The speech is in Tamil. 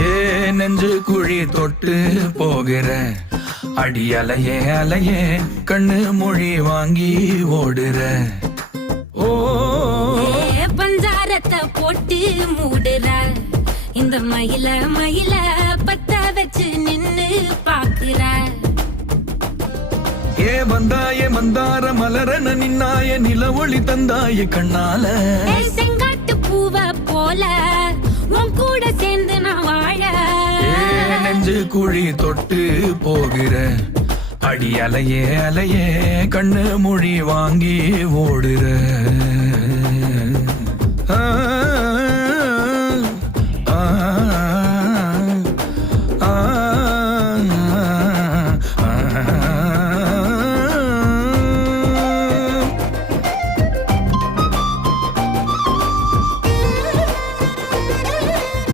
ஏ நெஞ்சு குழி தொட்டு போகிற அடி அலையே அலையே கண்ணு மொழி வாங்கி ஓடுற. ஓ பஞ்சாரத்தை போட்டு மூடுற இந்த மயில மயில பத்த வச்சு நின்னு பாக்குற. ஏ வந்தாய மந்தார மலரன நின்னாய நில ஒளி தந்தாய கண்ணால. செங்காட்டு பூவ போல உன் கூட சேர்ந்து நான் வாழ. நெஞ்சு குழி தொட்டு போகிற அடி அலையே அலையே கண்ணு மொழி வாங்கி ஓடுற.